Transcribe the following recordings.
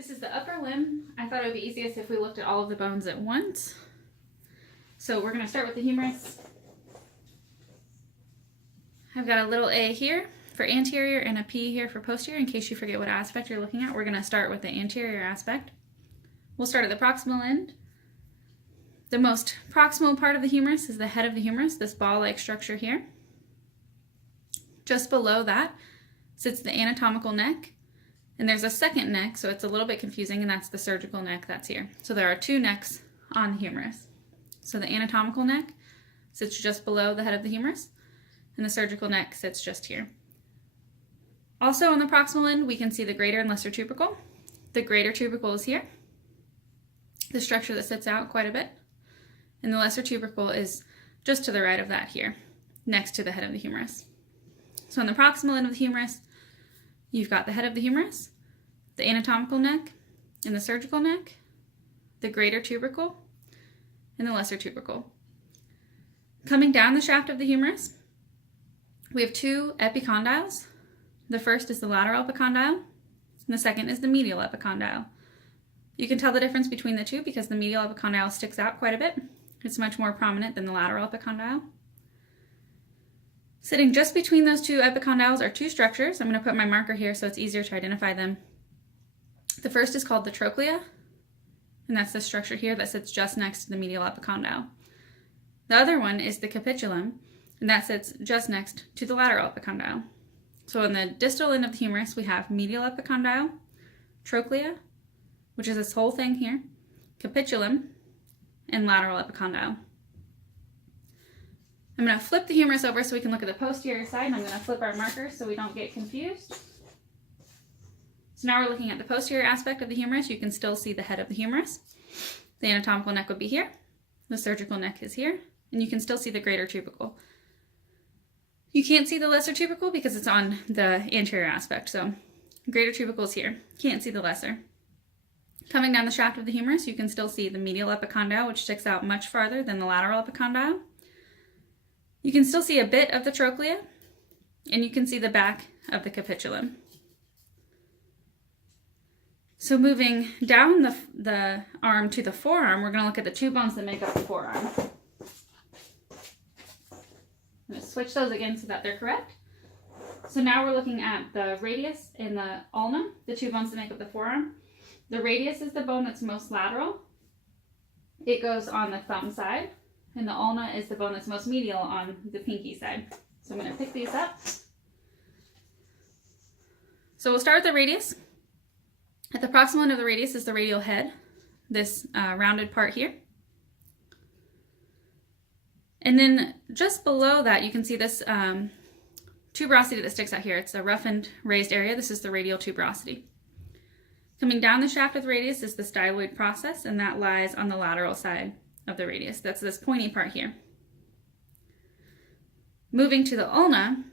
This is the upper limb. I thought it would be easiest if we looked at all of the bones at once. So we're going to start with the humerus. I've got a little A here for anterior and a P here for posterior. In case you forget what aspect you're looking at, we're going to start with the anterior aspect. We'll start at the proximal end. The most proximal part of the humerus is the head of the humerus, this ball-like structure here. Just below that sits the anatomical neck, and there's a second neck, so it's a little bit confusing, and that's the surgical neck that's here. So there are two necks on the humerus. So the anatomical neck sits just below the head of the humerus, and the surgical neck sits just here. Also on the proximal end, we can see the greater and lesser tubercle. The greater tubercle is here, the structure that sits out quite a bit, and the lesser tubercle is just to the right of that here, next to the head of the humerus. So on the proximal end of the humerus, you've got the head of the humerus, the anatomical neck, and the surgical neck, the greater tubercle, and the lesser tubercle. Coming down the shaft of the humerus, we have two epicondyles. The first is the lateral epicondyle, and the second is the medial epicondyle. You can tell the difference between the two because the medial epicondyle sticks out quite a bit. It's much more prominent than the lateral epicondyle. Sitting just between those two epicondyles are two structures. I'm going to put my marker here so it's easier to identify them. The first is called the trochlea, and that's the structure here that sits just next to the medial epicondyle. The other one is the capitulum, and that sits just next to the lateral epicondyle. So in the distal end of the humerus, we have medial epicondyle, trochlea, which is this whole thing here, capitulum, and lateral epicondyle. I'm going to flip the humerus over so we can look at the posterior side, and I'm going to flip our markers so we don't get confused. So now we're looking at the posterior aspect of the humerus. You can still see the head of the humerus. The anatomical neck would be here. The surgical neck is here, and you can still see the greater tubercle. You can't see the lesser tubercle because it's on the anterior aspect, so greater tubercle is here. Can't see the lesser. Coming down the shaft of the humerus, you can still see the medial epicondyle, which sticks out much farther than the lateral epicondyle. You can still see a bit of the trochlea, and you can see the back of the capitulum. So moving down the arm to the forearm, we're going to look at the two bones that make up the forearm. I'm going to switch those again so that they're correct. So now we're looking at the radius and the ulna, the two bones that make up the forearm. The radius is the bone that's most lateral. It goes on the thumb side, and the ulna is the bone that's most medial on the pinky side. So I'm going to pick these up. So we'll start with the radius. At the proximal end of the radius is the radial head, this rounded part here. And then just below that, you can see this tuberosity that sticks out here. It's a roughened, raised area. This is the radial tuberosity. Coming down the shaft of the radius is the styloid process, and that lies on the lateral side of the radius. That's this pointy part here. Moving to the ulna,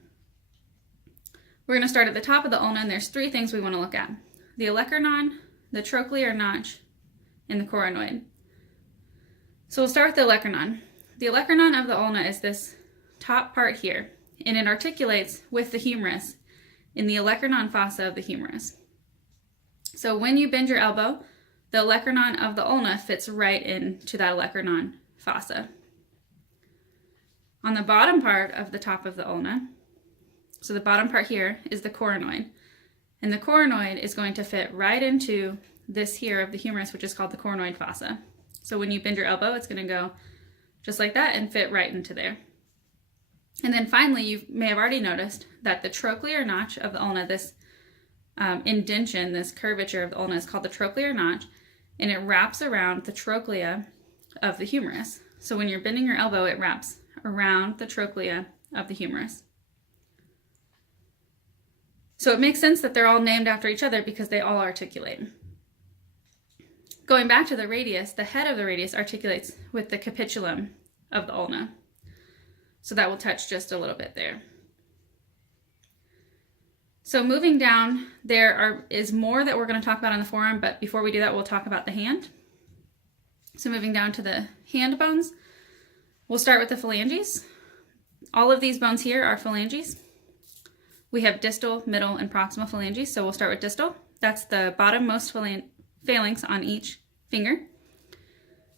we're going to start at the top of the ulna, and there's three things we want to look at: the olecranon, the trochlear notch, and the coronoid. So we'll start with the olecranon. The olecranon of the ulna is this top part here, and it articulates with the humerus in the olecranon fossa of the humerus. So when you bend your elbow, the olecranon of the ulna fits right into that olecranon fossa. On the bottom part of the top of the ulna, so the bottom part here is the coronoid, and the coronoid is going to fit right into this here of the humerus, which is called the coronoid fossa. So when you bend your elbow, it's going to go just like that and fit right into there. And then finally, you may have already noticed that the trochlear notch of the ulna, this indention, this curvature of the ulna, is called the trochlear notch, and it wraps around the trochlea of the humerus. So when you're bending your elbow, it wraps around the trochlea of the humerus. So it makes sense that they're all named after each other because they all articulate. Going back to the radius, the head of the radius articulates with the capitulum of the ulna. So that will touch just a little bit there. So moving down, there is more that we're going to talk about on the forearm, but before we do that, we'll talk about the hand. So moving down to the hand bones, we'll start with the phalanges. All of these bones here are phalanges. We have distal, middle, and proximal phalanges, so we'll start with distal. That's the bottommost phalanx on each finger.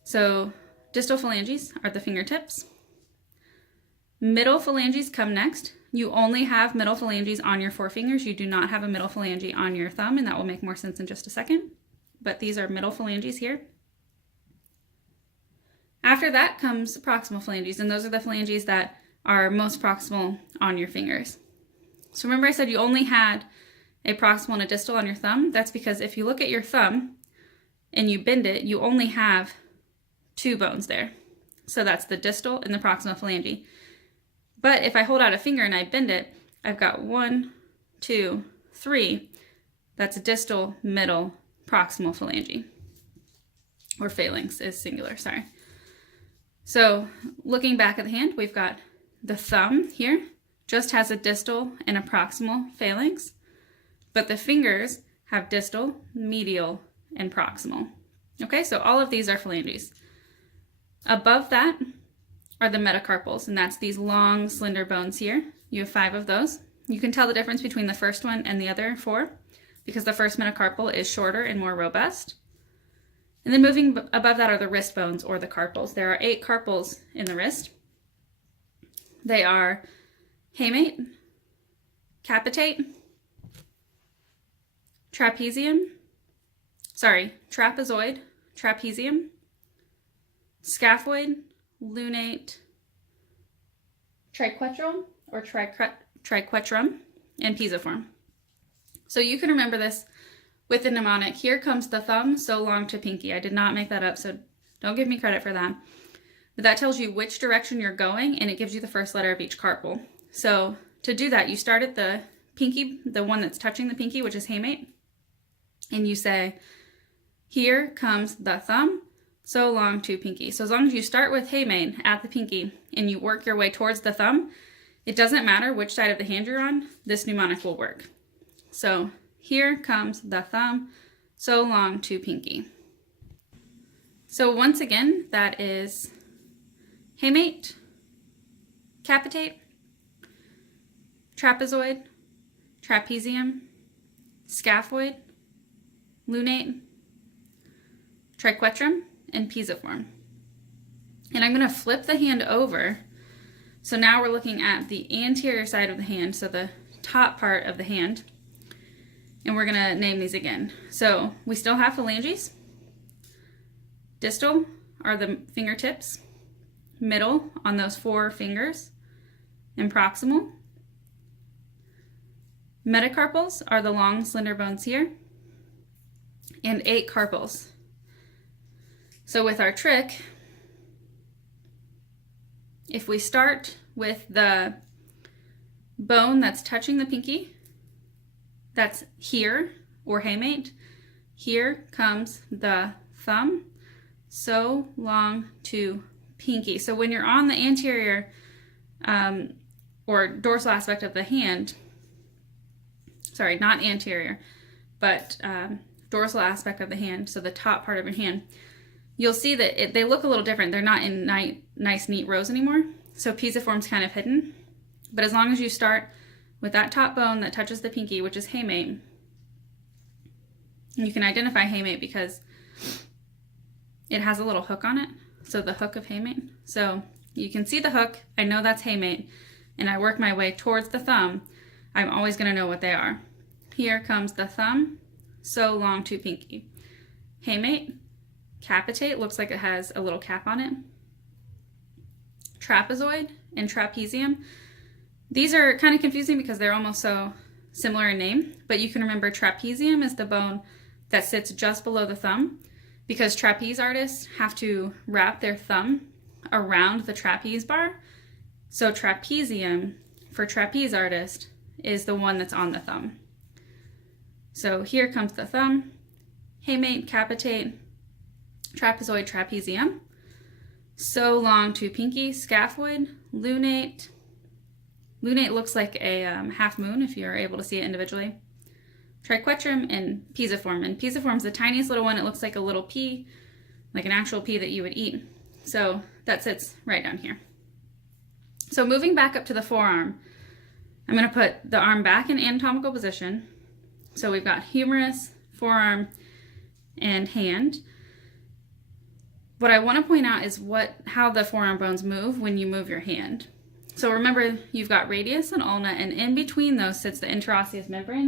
So distal phalanges are the fingertips. Middle phalanges come next. You only have middle phalanges on your forefingers. You do not have a middle phalange on your thumb, and that will make more sense in just a second. But these are middle phalanges here. After that comes proximal phalanges, and those are the phalanges that are most proximal on your fingers. So remember I said you only had a proximal and a distal on your thumb? That's because if you look at your thumb and you bend it, you only have 2 bones there. So that's the distal and the proximal phalange. But if I hold out a finger and I bend it, I've got 1, 2, 3. That's a distal, middle, proximal phalange. Or phalanx is singular, sorry. So looking back at the hand, we've got the thumb here, just has a distal and a proximal phalanx, but the fingers have distal, medial, and proximal. Okay, so all of these are phalanges. Above that are the metacarpals, and that's these long, slender bones here. You have 5 of those. You can tell the difference between the first one and the other 4 because the first metacarpal is shorter and more robust. And then moving above that are the wrist bones or the carpals. There are 8 carpals in the wrist. They are hamate, capitate, trapezoid, trapezium, scaphoid, lunate, triquetrum or triquetrum, and pisiform. So you can remember this with the mnemonic. Here comes the thumb, so long to pinky. I did not make that up, so don't give me credit for that. But that tells you which direction you're going, and it gives you the first letter of each carpal. So to do that, you start at the pinky, the one that's touching the pinky, which is hamate, and you say, here comes the thumb, so long to pinky. So as long as you start with hamate at the pinky and you work your way towards the thumb, it doesn't matter which side of the hand you're on, this mnemonic will work. So here comes the thumb, so long to pinky. So once again, that is hamate, capitate, trapezoid, trapezium, scaphoid, lunate, triquetrum, and pisiform. And I'm going to flip the hand over. So now we're looking at the anterior side of the hand, so the top part of the hand. And we're going to name these again. So we still have phalanges. Distal are the fingertips. Middle on those 4 fingers. And proximal. Metacarpals are the long, slender bones here. And 8 carpals. So with our trick, if we start with the bone that's touching the pinky, that's here, or hamate, here comes the thumb, so long to pinky. So when you're on the anterior or dorsal aspect of the hand, sorry, not anterior, but dorsal aspect of the hand, so the top part of your hand, you'll see that they look a little different. They're not in nice, neat rows anymore. So pisiform's kind of hidden. But as long as you start with that top bone that touches the pinky, which is hamate, and you can identify hamate because it has a little hook on it. So the hook of hamate. So you can see the hook. I know that's hamate. And I work my way towards the thumb. I'm always going to know what they are. Here comes the thumb, so long to pinky. Hamate. Capitate looks like it has a little cap on it. Trapezoid and trapezium. These are kind of confusing because they're almost so similar in name, but you can remember trapezium is the bone that sits just below the thumb because trapeze artists have to wrap their thumb around the trapeze bar. So trapezium for trapeze artist is the one that's on the thumb. So here comes the thumb, hamate, capitate, trapezoid, trapezium, so long to pinky, scaphoid, lunate. Lunate looks like a half moon if you're able to see it individually. Triquetrum and pisiform. And pisiform's the tiniest little one. It looks like a little pea, like an actual pea that you would eat. So that sits right down here. So moving back up to the forearm, I'm going to put the arm back in anatomical position. So we've got humerus, forearm, and hand. What I want to point out is how the forearm bones move when you move your hand. So remember, you've got radius and ulna, and in between those sits the interosseous membrane.